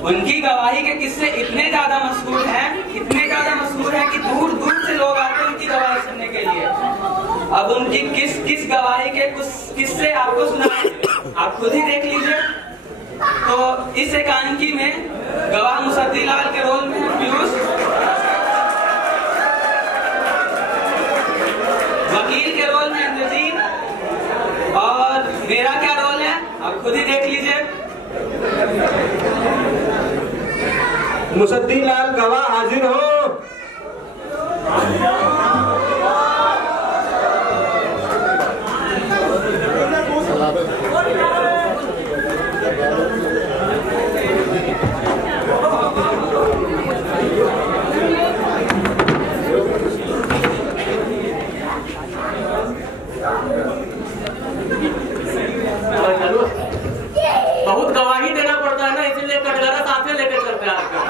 उनकी गवाही के किस्से इतने ज्यादा मशहूर हैं, इतने ज्यादा मशहूर हैं कि दूर दूर से लोग आते हैं उनकी गवाही सुनने के लिए। अब उनकी किस गवाही के कुछ किस्से आपको सुनाएंगे, आप खुद ही देख लीजिए। तो इस एकांकी में गवाह मुसद्दी लाल के रोल में है पीयूष, वकील के रोल में इंद्रजीत, और मेरा क्या रोल है आप खुद ही देख लीजिए। मुसद्दी लाल गवाह हाजिर हो। बहुत गवाही देना पड़ता है ना, इसीलिए कटघरा साथ में लेकर चलते हैं आपका।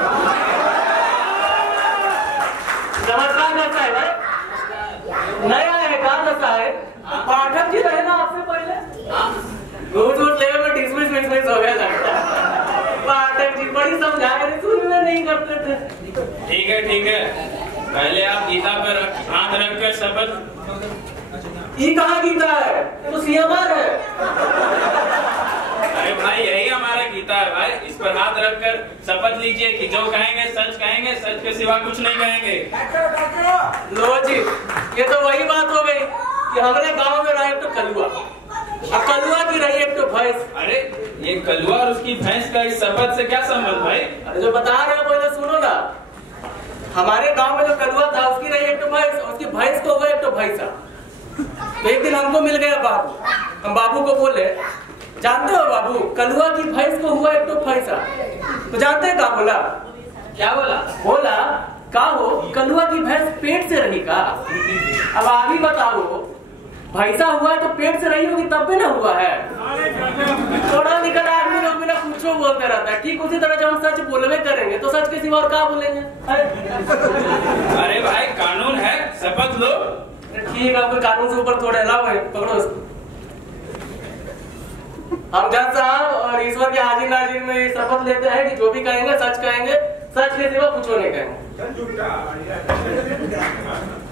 नमस्कार कैसा है भाई? नया है, कहाँ कैसा है? पाठक जी रहे ना आपसे पहले? झूठ झूठ लेवे में डिसमिस हो गया लगता है। पाठक जी बड़ी समझा रहे, शुरू में नहीं करते थे। ठीक है, पहले आप गीता पर हाथ रख कर शपथ। ये कहाँ गीता है? तो सीएमआर है। अरे भाई यही हमारा गीता है भाई, इस पर हाथ रखकर शपथ लीजिए कि जो कहेंगे, सच के सिवा कुछ नहीं कहेंगे। लो जी, ये तो वही बात हो गई कि हमारे गांव में रहा एक तो कलुआ, अब कलुआ की रही एक तो भैंस। अरे ये कलुआ और उसकी भैंस का इस शपथ से क्या संबंध भाई? अरे जो बता रहे हो पहले सुनो ना। हमारे गांव में जो कलुआ था उसकी रही एक तो भैंस, उसकी भैंस को हुआ एक तो भैंसा। तो एक दिन हमको मिल गया बाबू, हम बाबू को बोले, जानते हो बाबू कलुआ की भैंस को हुआ एक तो भैंसा, तो जानते हैं क्या बोला? क्या बोला? बोला का हो कलुआ की भैंस पेट से रही का। अब आप ही बताओ, भैंसा हुआ है तो पेट से रही होगी तब भी ना हुआ है। थोड़ा निकल आदमी लोग बिना पूछो बोलते रहता है। ठीक उसी तरह जब हम सच बोलवे करेंगे तो सच के सिवा और क्या बोलेंगे? अरे भाई कानून है, शपथ लो। ठीक है, कानून से ऊपर थोड़े अलाव है, पकड़ो उसको। हम जज साहब और ईश्वर के हाजिर नाजिर में शपथ लेते हैं कि जो भी कहेंगे, सच के सिवा कुछ नहीं कहेंगे।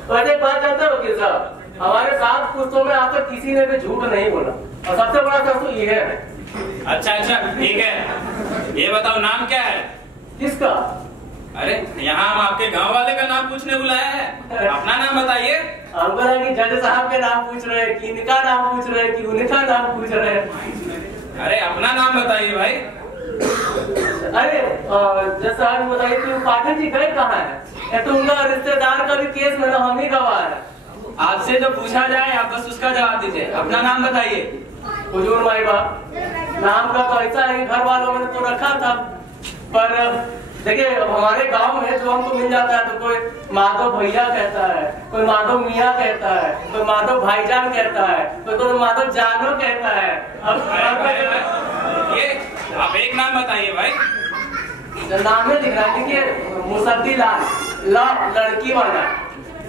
वैसे एक बात जानते हो वकील साहब, हमारे 7 पुस्तकों में आज तक किसी ने भी झूठ नहीं बोला, और सबसे बड़ा शख्स तो ये है। अच्छा ठीक है, ये बताओ नाम क्या है? किसका? अरे यहाँ हम आपके गांव वाले का नाम पूछने बुलाया है, अपना नाम बताइए। हमको लगा कि जज साहब के नाम पूछ रहे हैं, कि इनका नाम पूछ रहे हैं, कि उनका नाम पूछ रहे हैं। अरे अपना नाम बताइए भाई। अरे जज साहब बताइए कि पाठक जी गए कहाँ है? तो उनका रिश्तेदार का भी केस में हम ही गवाह है। आपसे जो पूछा जाए आप बस उसका जवाब दीजिए, अपना नाम बताइए। हुजूर माई बाप, नाम का तो ऐसा है कि घर वालों ने तो रखा था, पर देखिए हमारे गांव में जो हमको मिल जाता है तो कोई माधव भैया कहता है, कोई माधव मियाँ कहता है, कोई माधव भाईजान कहता है, कोई माधव जानो कहता है। ये आप एक नाम बताइए भाई। नाम में लिख रहा है, देखिए मुसद्दी लाल, लड़की वाला।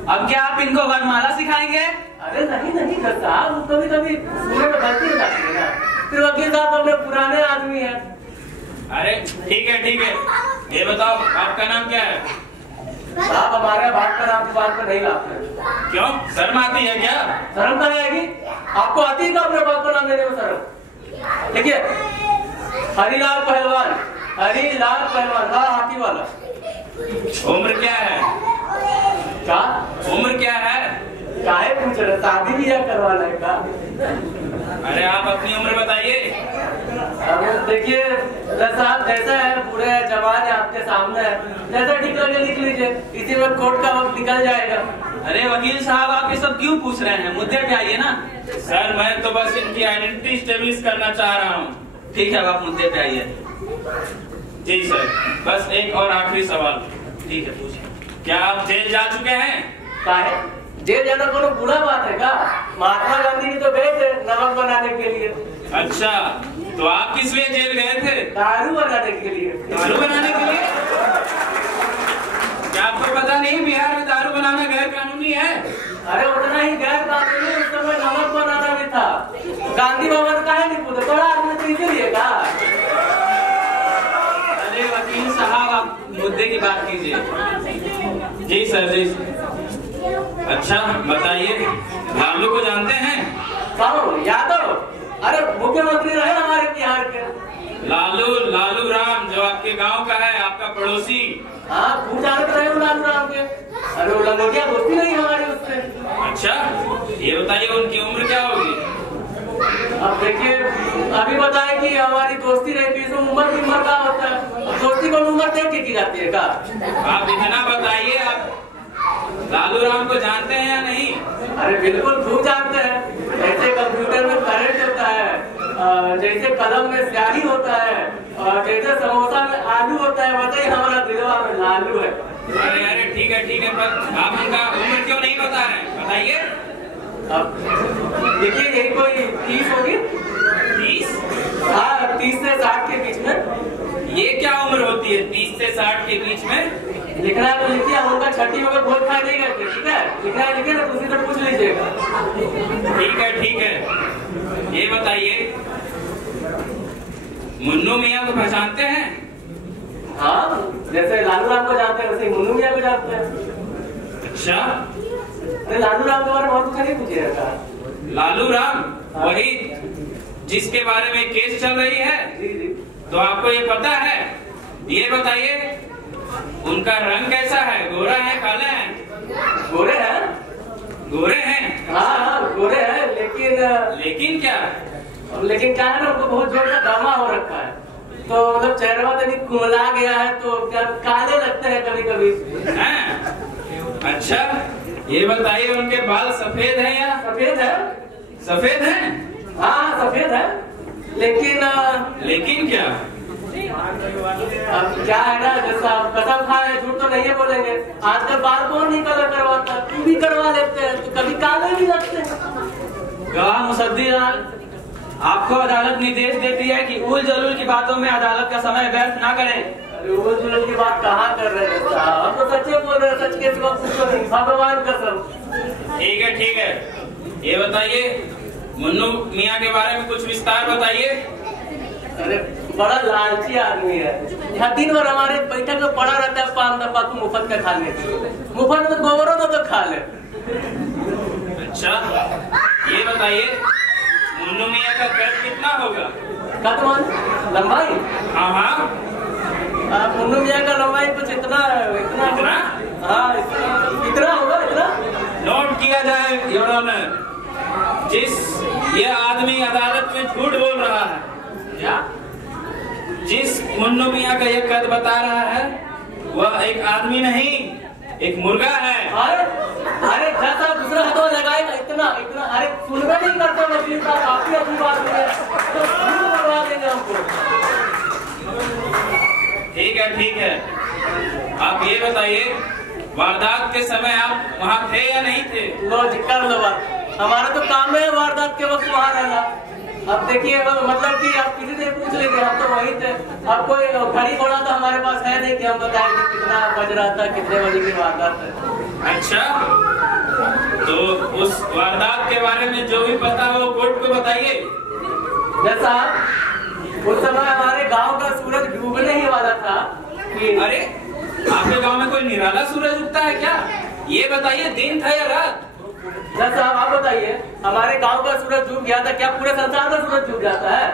अब क्या आप इनको वरमाला सिखाएंगे? अरे नहीं जज साहब, कभी सुनने में गलती हो जाती है ना, फिर वकील साहब अपने पुराने आदमी है। अरे ठीक है, ये बताओ आपका नाम क्या है? आप हमारे बात का नाम बात पर नहीं लाते। क्यों, शर्म आती है क्या? शर्म कहाँ आएगी? आपको आती है क्या अपने बाप का नाम लेने में शर्म? देखिए हरिलाल पहलवान, हाथी वाला। उम्र क्या है? क्या उम्र क्या है? काहे पूछ रहे, शादी भी करवाना है का? अरे आप अपनी उम्र बताइए। देखिए साहब जैसा है, बूढ़े है जवान है, आपके सामने है, जैसा ठीक लगे लिख लीजिए, इसी में कोर्ट का वक्त निकल जाएगा। अरे वकील साहब आप ये सब क्यों पूछ रहे हैं, मुद्दे पे आइए ना। सर मैं तो बस इनकी आइडेंटिटी स्टेब्लिश करना चाह रहा हूँ। ठीक है, अब आप मुद्दे पे आइए। जी सर, बस एक और आखिरी सवाल। ठीक है पूछिए। क्या आप जेल जा चुके हैं? काहे जेल जाना कोनो बुरा बात है का? महात्मा गांधी भी तो गए थे नमक बनाने के लिए। अच्छा, तो आप किस लिए जेल गए थे? दारू बनाने के लिए। दारू बनाने के लिए? क्या आपको पता नहीं बिहार में दारू बनाना गैर कानूनी है? अरे उतना ही गैर कानूनी उस समय नमक बनाना भी था। गांधी भवन काहे नहीं पूछे, बड़ा आदमी तो इसीलिए का। अरे आप मुद्दे की बात कीजिए। जी सर, जी। अच्छा बताइए, लालू को जानते हैं? कौन? यादव? अरे मुख्यमंत्री रहे हमारे बिहार के। लालू राम, जो आपके गांव का है, आपका पड़ोसी। हाँ, खूब जानते रहे हो लालू राम के। अरे वो लंगोटिया दोस्ती नहीं हमारी उससे। अच्छा, ये बताइए उनकी उम्र क्या होगी? अब देखिए, अभी बताए कि हमारी दोस्ती रहती है, उम्र का होता है, दोस्ती को उम्र देख के की जाती है का? आप इतना बताइए, आप लालू राम को जानते हैं या नहीं? अरे बिल्कुल खूब जानते हैं। जैसे कंप्यूटर में करंट होता है, जैसे कलम में स्याही होता है, और जैसे समोसा में आलू होता है, वैसे ही हमारा दिलवा में लालू है। अरे ठीक है, पर आप उनका उम्र क्यों नहीं बता रहे हैं? बताइए। अब देखिए, यही कोई 30 होगी। 30? हाँ, 30 से 60 के बीच में। ये क्या उम्र होती है 30 से 60 के बीच में? लिखना है तो लिखिए, हम उनका छठी होकर बहुत खाई नहीं करते, ठीक है? लिखना है लिखिए, ना तो उसी से पूछ लीजिएगा। ठीक है। ये बताइए, मुन्नू मियाँ को पहचानते हैं? हाँ, जैसे लालू राम को जानते हैं, वैसे ही मुन्नू मियाँ को जानते हैं। अच्छा, अरे लालू राम के बारे में और कुछ नहीं पूछिएगा। लालू राम वही जिसके बारे में केस चल रही है? जी। तो आपको ये पता है? ये बताइए, उनका रंग कैसा है? गोरा है, काला है? गोरे हैं। गोरे हैं? हाँ, गोरे हैं, लेकिन क्या? लेकिन क्या है ना, उनको बहुत जोर का दमा हो रखा है, तो मतलब चेहरा तनी कुमला गया है, तो काले लगते हैं कभी कभी। अच्छा, ये बताइए, उनके बाल सफेद हैं या? सफेद है। सफेद हैं? हाँ, सफेद है, लेकिन क्या? अब क्या है ना, जैसा कसम खाए, झूठ तो नहीं बोलेंगे, आजकल बाल कौन नहीं कलर करवाता, तू भी करवा लेते हैं, तो कभी काले भी लगते हैं। गवाह मुसद्दीलाल, आपको अदालत निर्देश देती है कि उल जलूल की बातों में अदालत का समय व्यर्थ ना करें। अरे उल जलूल की बात कहाँ कर रहे हैं साहब, हम तो सच्चे बोल रहे हैं, सच के सिवा कुछ तो नहीं, भगवान कसम। ठीक है। ये बताइए, मुन्नू मियाँ के बारे में कुछ विस्तार बताइए। अरे बड़ा लालची आदमी है, यहाँ दिन भर हमारे बैठक में पड़ा रहता है, पान तंबाकू मुफ्त का खाने के लिए, मुफ्त में गोबरों तो खा ले। अच्छा, ये बताइए, मुन्नू मियाँ का कद कितना होगा? कद लंबाई? हाँ। मुन्नू मियाँ का लंबाई कुछ इतना? हाँ, इतना होगा, इतना। नोट किया जाए योर ऑनर, ये आदमी अदालत में झूठ बोल रहा है। क्या? जिस मुन्नू मियाँ का ये कद बता रहा है, वह एक आदमी नहीं, एक मुर्गा है। अरे जैसा दूसरा हाथों लगाएगा, इतना। अरे सुनना नहीं करते वकील साहब, काफी अच्छी बात है, तो करवा देंगे हमको। ठीक है। आप ये बताइए, वारदात के समय आप वहाँ थे या नहीं थे? लो कर लो बात, हमारा तो काम है वारदात के वक्त वहाँ रहना। अब देखिए, मतलब कि आप किसी से पूछ लीजिए, हम तो वही थे। अब कोई घड़ी घोड़ा तो हमारे पास है नहीं कि हम बताएं कि कितना बज रहा था, कितने बजे की वारदात है। अच्छा, तो उस वारदात के बारे में जो भी पता है वो कोर्ट को बताइए। जैसा उस समय हमारे गांव का सूरज डूबने ही वाला था कि... अरे, आपके गांव में कोई निराला सूरज उगता है क्या? ये बताइए, दिन था या रात? जैसा आप बताइए, हमारे गांव का सूरज डूब गया था, क्या पूरे संसार का सूरज डूब जाता है?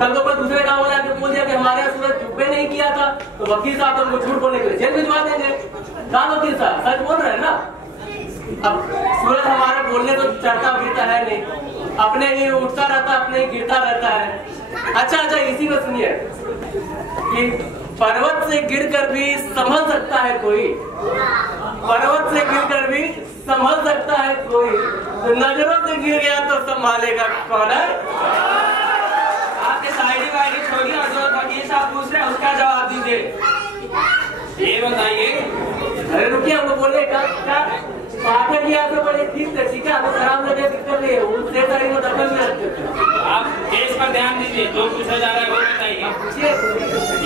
कल तो कोई दूसरे गांव वाला के बोल दिया कि हमारे यहाँ सूरज डूबे नहीं किया था, तो वकील साहब हमको झूठ बोलने के लिए जेल भिजवा देंगे। कहा वकील साहब, सच बोल रहे हैं ना? अब सूरज हमारे बोलने तो चढ़ता गिरता है नहीं, अपने ही उठता रहता, अपने ही गिरता रहता है। अच्छा, इसी में सुनिए कि पर्वत से गिरकर भी संभल सकता है कोई, पर्वत से गिरकर भी संभल सकता है कोई, तो नजरों से गिर गया तो संभालेगा कौन है? आपके शायरी वायरी छोड़िए और जो वकील साहब पूछ रहे हैं उसका जवाब दीजिए। ये बताइए। अरे रुकिए, हमको बोले क्या पाठक जी आपको बड़े ठीक है, आपको खराब लगे दिक्कत नहीं है, उससे में दखल में रखते थे। आप केस पर ध्यान दीजिए, जो पूछा जा रहा है वो बताइए।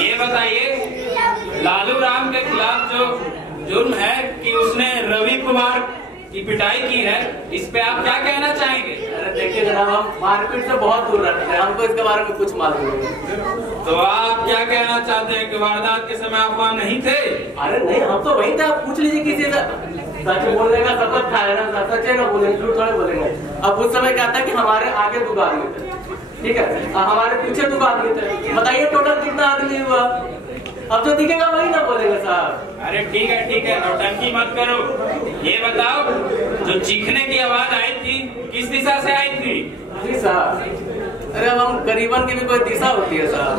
ये बताइए, लालू राम के खिलाफ जो जुर्म है कि उसने रवि कुमार की पिटाई की है, इस पे आप क्या कहना चाहेंगे? अरे देखिए जनाब, हम मारपीट से बहुत दूर रहते हैं, हमको इसके बारे में कुछ मालूम नहीं। तो आप क्या कहना चाहते हैं कि वारदात के समय आप वहाँ नहीं थे? अरे नहीं, हम तो वहीं थे। आप पूछ लीजिए किसी से। सच बोलने का शपथ खाया ना, सच है ना बोलेंगे, झूठ थोड़े बोलेंगे। अब उस समय क्या था कि हमारे आगे 2 आदमी थे, ठीक है, हमारे पीछे 2 आदमी थे। बताइए टोटल कितना आदमी हुआ? अब जो दिखेगा वही ना बोलेंगे साहब। अरे ठीक है, नौटंकी मत करो। ये बताओ, जो चीखने की आवाज आई थी किस दिशा से आई थी? जी साहब, अरे अब हम गरीबन की भी कोई दिशा होती है साहब।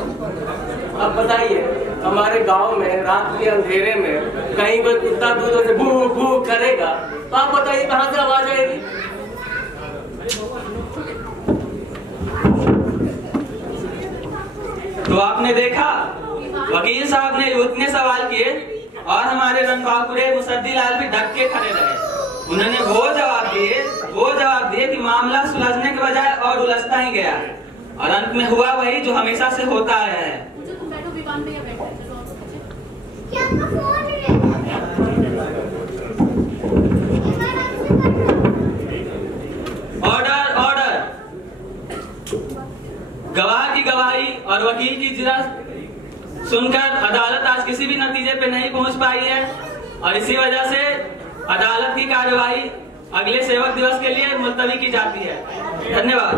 अब बताइए, हमारे गांव में रात के अंधेरे में कहीं कोई कुत्ता दूधों से भू भू करेगा, तो आप बताइए कहाँ से आवाज आएगी? तो आपने देखा, वकील साहब ने उतने सवाल किए और हमारे रणबांकुरे मुसद्दी लाल भी ढक के खड़े रहे। उन्होंने वो जवाब दिए कि मामला सुलझने के बजाय और उलझता ही गया और अंत में हुआ वही जो हमेशा से होता आया है। ऑर्डर। गवाह की गवाही और वकील की इजरात सुनकर अदालत आज किसी भी नतीजे पे नहीं पहुंच पाई है और इसी वजह से अदालत की कार्यवाही अगले सेवक दिवस के लिए मुलतवी की जाती है। धन्यवाद।